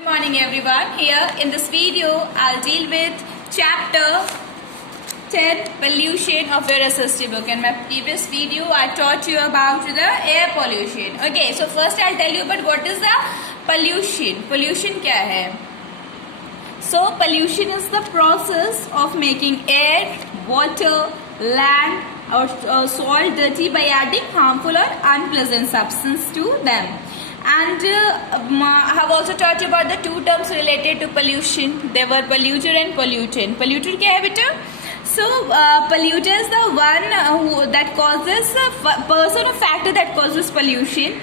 Good morning everyone. Here in this video I'll deal with chapter 10 pollution of your SST book. In my previous video I taught you about the air pollution. Okay, so first I'll tell you about what is the pollution. Pollution क्या है? So pollution is the process of making air, water, land or soil dirty by adding harmful or unpleasant substance to them. And I have also taught you about the two terms related to pollution. They were polluter and pollutant. Polluter क्या है बेटा? So polluter is the one that causes a person or factor that causes pollution,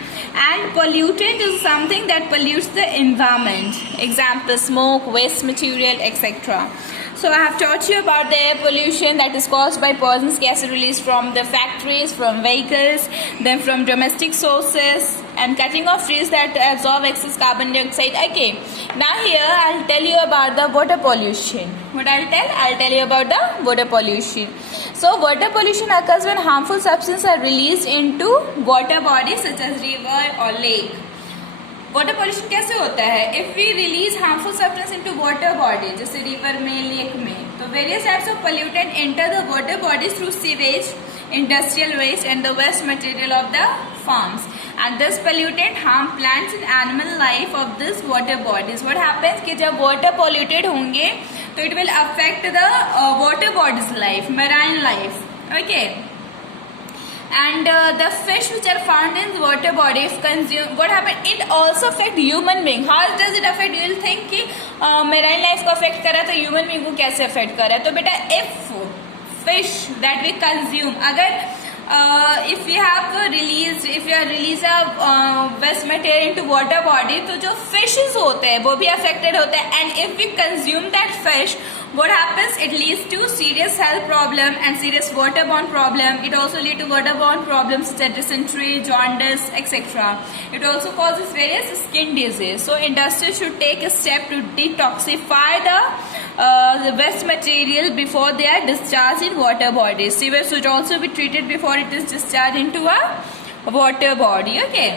and pollutant is something that pollutes the environment. Example: smoke, waste material, etc. So I have taught you about the air pollution that is caused by poisonous gases released from the factories, from vehicles, then from domestic sources, and cutting of trees that absorb excess carbon dioxide. Okay, now here I'll tell you about the water pollution. What I'll tell you about the water pollution. So water pollution occurs when harmful substances are released into water bodies such as river or lake. Water pollution कैसे होता है? If we release harmful substance into water body, जैसे river में, lake में, तो various types of pollutant enter the water bodies through sewage, industrial waste and the waste material of the farms, and this pollutant harm plants and animal life of this water bodies. What happens कि जब water polluted होंगे तो it will affect the water bodies life, marine life. Okay. And the fish which are found in water body, if consumed, what happen? It also affect human being. How does it affect? You will think कि marine life को affect कर रहा है तो human being को कैसे affect कर रहा है? तो बेटा if fish that we consume, अगर if you are release a waste material into water body, तो जो fishes होते हैं वो भी affected होते हैं, and if we consume that fish, what happens? It leads to serious health problem and serious waterborne problem. It also lead to waterborne problems such as dysentery, jaundice, etc. It also causes various skin disease. So industry should take a step to detoxify the waste material before they are discharged in water bodies. Sewage should also be treated before it is discharged into a water body. Okay.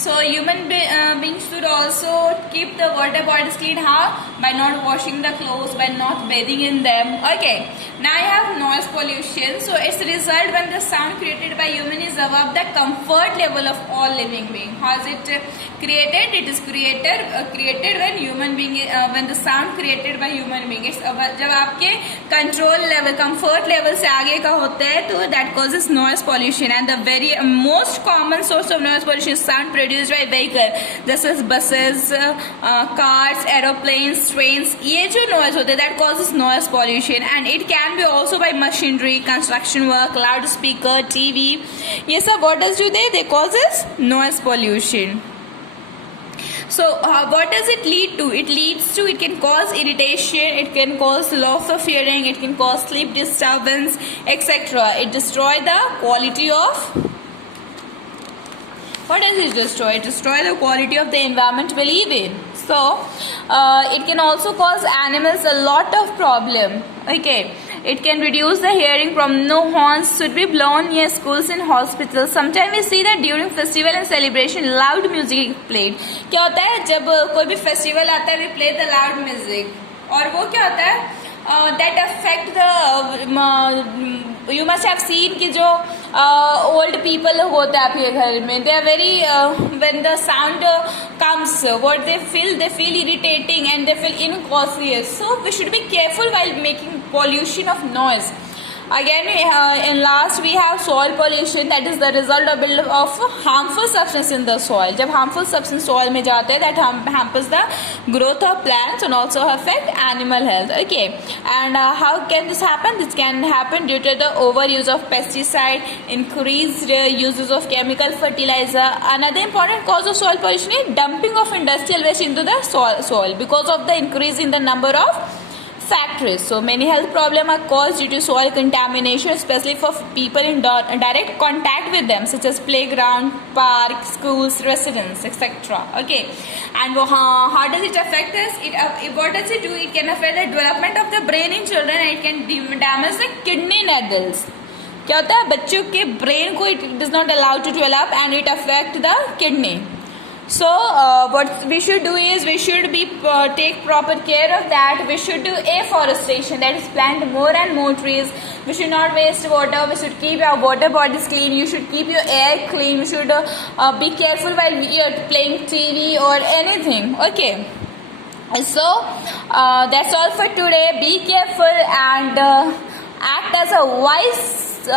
So human beings should also keep the water bodies clean. How? By not washing the clothes, by not bathing in them. Okay. Now I have noise pollution. So its result when the sound created by human is above the comfort level of all living beings. How is it created? It is created when human being when the sound created by human being. It's जब आपके control level, comfort level से आगे का होता है तो that causes noise pollution. And the very most common source of noise pollution is sound produced by vehicle, such as buses, cars, aeroplanes, trains. ये जो noise होते हैं that causes noise pollution, and it can be also by machinery, construction work, loudspeaker, TV. ये सब what does do they causes noise pollution. So what does it lead to? It can cause irritation, it can cause loss of hearing, it can cause sleep disturbance, etc. It destroys the quality of. What does it destroy? It destroys the quality of the environment we live in. So it can also cause animals a lot of problem. Okay. It can reduce the hearing problem. No horns should be blown near schools and hospitals. Sometimes we see that during festival and celebration, loud music is played. क्या होता है जब कोई भी festival आता है, we play the loud music. और वो क्या होता है? That affect the you must have seen कि जो old people होते हैं आपके घर में, they are very when the sound comes, what they feel irritating and they feel incautious. So we should be careful while making pollution of noise. Again, in last we have soil pollution, that is the result of harmful substance in the soil. जब harmful substance soil में जाते हैं, that hampers the growth of plants and also affect animal health. Okay, and how can this happen? This can happen due to the overuse of pesticide, increased uses of chemical fertilizer. Another important cause of soil pollution is dumping of industrial waste into the soil because of the increase in the number of factories. So many health problems are caused due to soil contamination, especially for people in direct contact with them, such as playground, park, schools, residents, etc. Okay, and how does it affect us? What does it do? It can affect the development of the brain in children, and it can damage the kidney needles. क्या होता है बच्चों के brain को it is not allowed to develop and it affect the kidney. So what we should do is we should be take proper care of that. We should do afforestation, that is plant more and more trees. We should not waste water. We should keep our water bodies clean. You should keep your air clean. You should be careful while you are playing TV or anything. Okay. So that's all for today. Be careful and act as a wise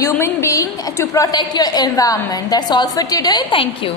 human being to protect your environment. That's all for today. Thank you.